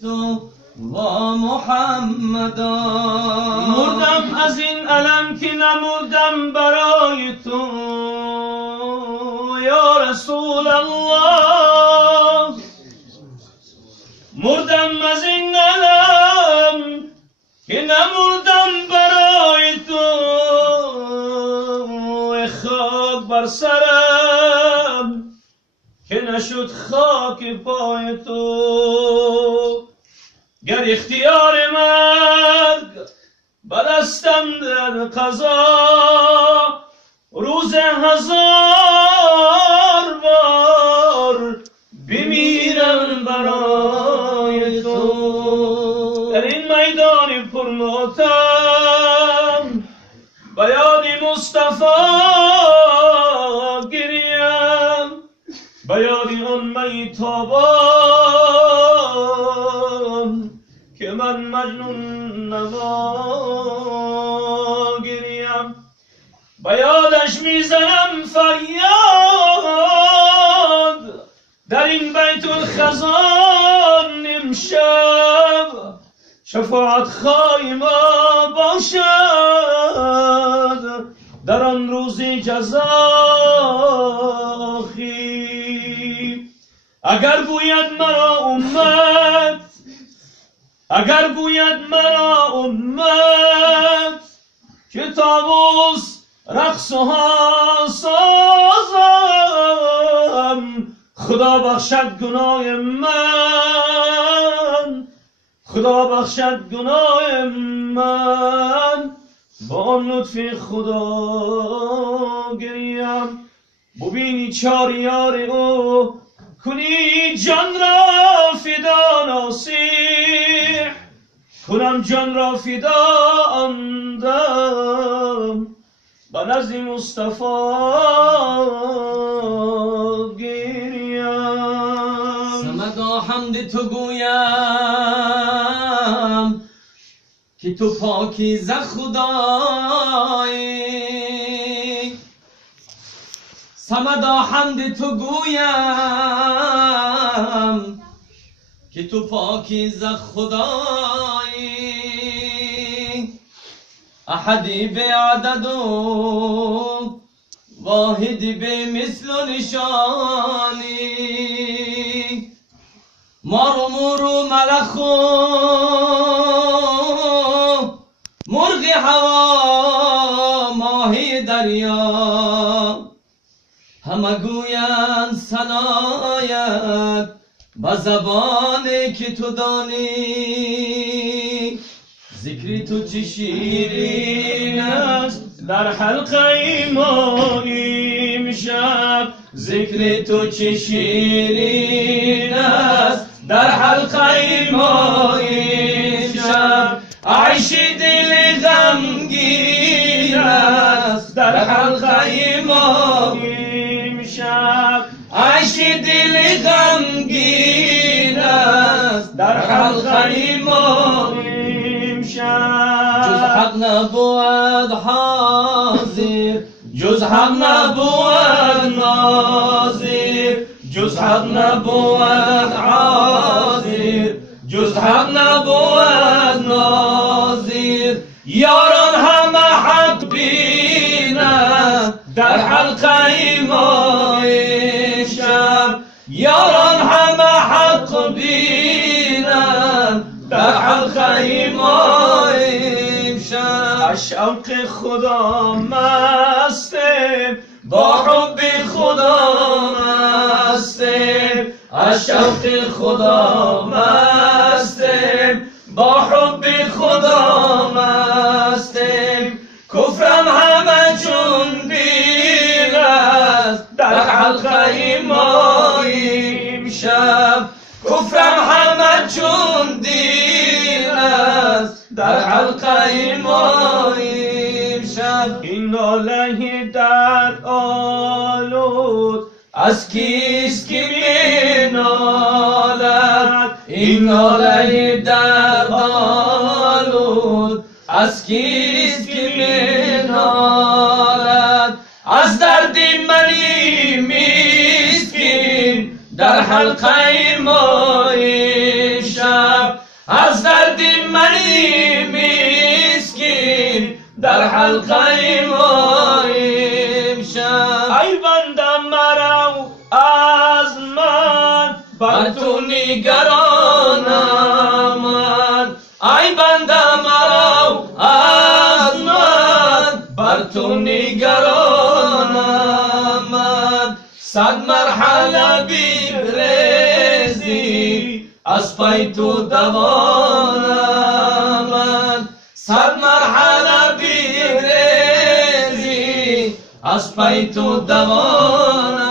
تو و محمدا مردم از این علم که نمردم برای تو یا رسول الله. مردم از این علم که نمردم برای تو، خاک بر سرم که نشد خاک پای تو. گر اختیار مرگ بدستم در قضا، روز 1000 بار بمیرم برای تو. در این میدان پرماتم به یاد مصطفی گریم، به یاد آن میتابان که من مجنون نوا گریم. به یادش میزنم فریاد در این بیت الخزان امشب، شفاعت خواهی ما باشد در آن روز جزاخی. اگر گوید مرا امت، اگر گوید مرا امت که طاووس رقص ها سازم، خدا بخشد گناه من، خدا بخشد گناه من، با آن لطف خدا گریم. ببینی چار یار او کنی جان را فدا ناصح، کنم جان را فدا آن دم به نزد مصطفی گریم. سمدا حمد تو گویم که تو پاکیزه خدایی. سمدا حمد تو گویم که تو پاکیزه خدایی. احدی به عدد و واحدی به مثل و نشانی. مار و مور و ملخ و مرغ هوا ماهی دریا، همه گویند ثنایت به زبانی که تو دانی. ذکری تو چه شیرین است در حلقه ما امشب، ذکر تو چه شیرین است در حلقه ما امشب. عیش دل غمگین است در حلقه ما امشب، عیش دل غمگین است در حلقه ما امشب. جز حق نبود حاضر، جز حق نبود ناظر، جز حق نبود حاضر، جز حق نبود ناظر. یاران همه حق بینند در حلقه ما امشب، یاران همه حق بینند در حلقه ما امشب. شوق خدا مستم با حب خدا مستم، از شوق خدا مستم با حب خدا مستم. کفرم همه چون بیغ است در حلقه ما امشب، کفرم همه چون دیگ است در حلقه ما امشب. این ناله در آلود از کیست که می نالد، این ناله در آلود از کیست که می نالد. از درد منی مسکین در حلقه ما امشب، از درد منی مسکین در حلقه ما امشب. ای بنده مرو از من بر تو نگرانم من، ای بنده مرو از من بر تو نگرانم من. صد مرحله بگریزی از پی تو دوانم من، صد مرحله بگریزی از پی تو دوانم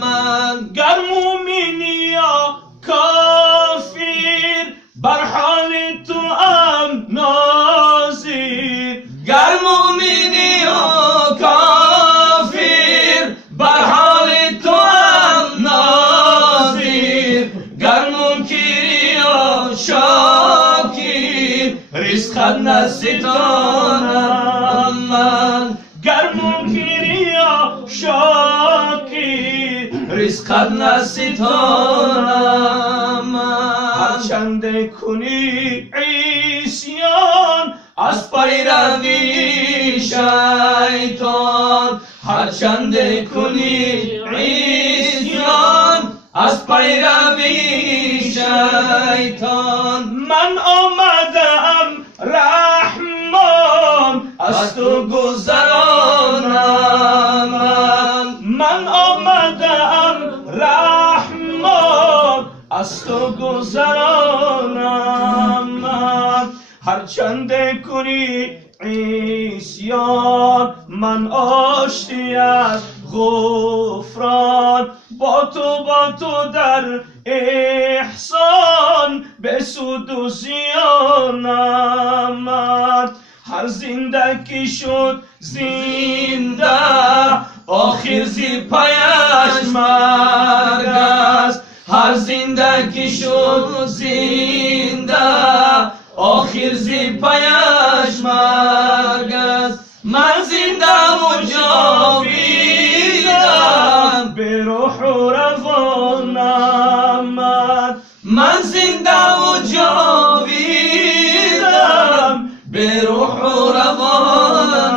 من. گر مومنی یا کافر بر حال تو ام ناظر، گر مومنی و کافر بر حال تو هم ناظر، گر منکری و شاکر رزقت نستانم من، گر منکری یا شاکر رزقت نستانم من. هرچند کنی عیسیان از پیروی شیطان، هرچند کنی عیسیان از پیروی شیطان. من آمدم رحمان از تو گذرانم من آمدم رحمان از تو گذرانم من. هرچند کنی عیسیان من آشتی از غفران، با تو در احسان به سود و زیانم من. هر زندگی شد زنده آخر زی پیش مرگ است، هر زندگی شد زنده آخر زی پیش مرگ است. من زنده و جاویدم به روح و روانم من زنده و جاویدم به روح و روانم.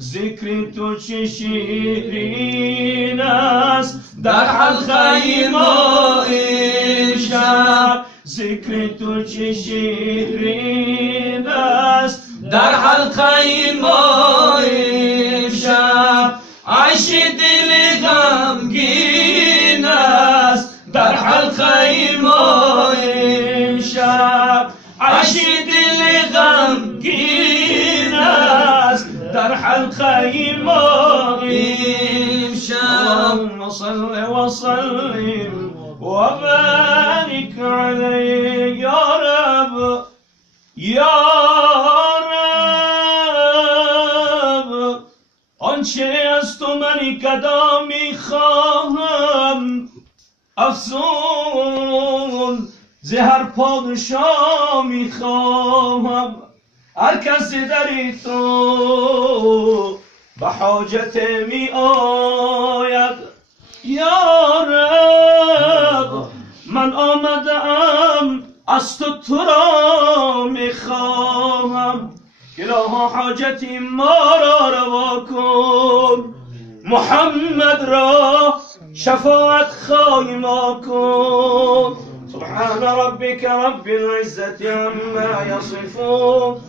ذکر تو چه شیرین است در حلقه ما امشب، ذکر تو چه شیرین است در حلقه ما امشب. عیش دل غمگین است در حلقه ما امشب، عیش دل غمگین است در حلقه ما امشب. اللهم صل وسلم وبارك عليه يا رب یا رب. آنچه از تو من گدا میخواهم افزون ز هر پادشاه میخواهم. هر کس در تو به حاجت می آید یا رب. من آمدم از تو را میخواهم، الها حاجتی ما را روا کن، محمد را شفاعت خواهی ما کن. سبحان ربك رب العزة عما يصفون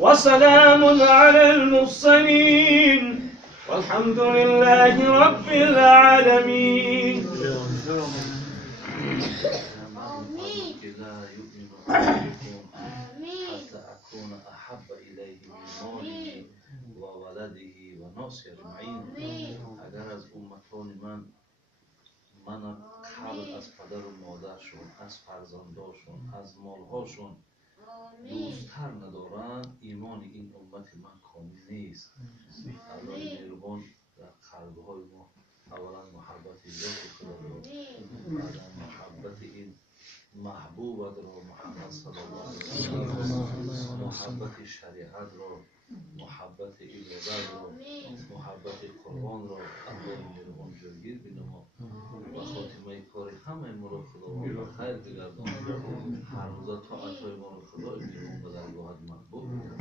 وسلام على المرسلين والحمد لله رب العالمين. حتى أكون أحب إليه من ماله وولده والناس أجمعين. اگر از امتان من قبل از پدر و مادرشون، از فرزنداشون، از مالهاشون دوستتر ندارند، ایمان این امت من کامل نیست. خدای مهربان در قلبهای ما اولا محبت ذات خدا داد، بعدا محبت این محبوبت رو محمد صلی الله علیه وسلم، محبت شریعت رو، محبت عبادت رو، محبت قرآن رو الله مهربان جلگیر بینما و خاتمه کار همه ما رو خداوند به خیر بگردان. هر روزا طاعتهای ما رو خدا مهربان به درگاهت مقبول بگردان.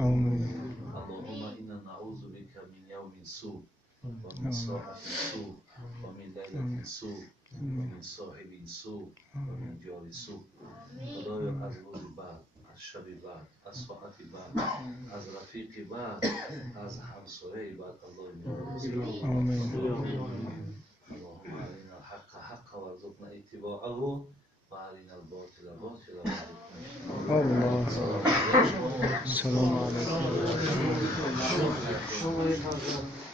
اللهم انا نعوذ بک من یوم سوء و من ساعة سوء و من لیلة سوء و من صاحب سوء و من جار سوء. خدایا از روز بعد، از شب بعد، از ساعت بعد، از رفیق بعد، از همسایه بعد الله مهربان. اللهم ارنا الحق حقا وارزقنا اتباعه و ارنا الباطل باطلا وارزقنا اجتنابه. الله. سلام علیکم.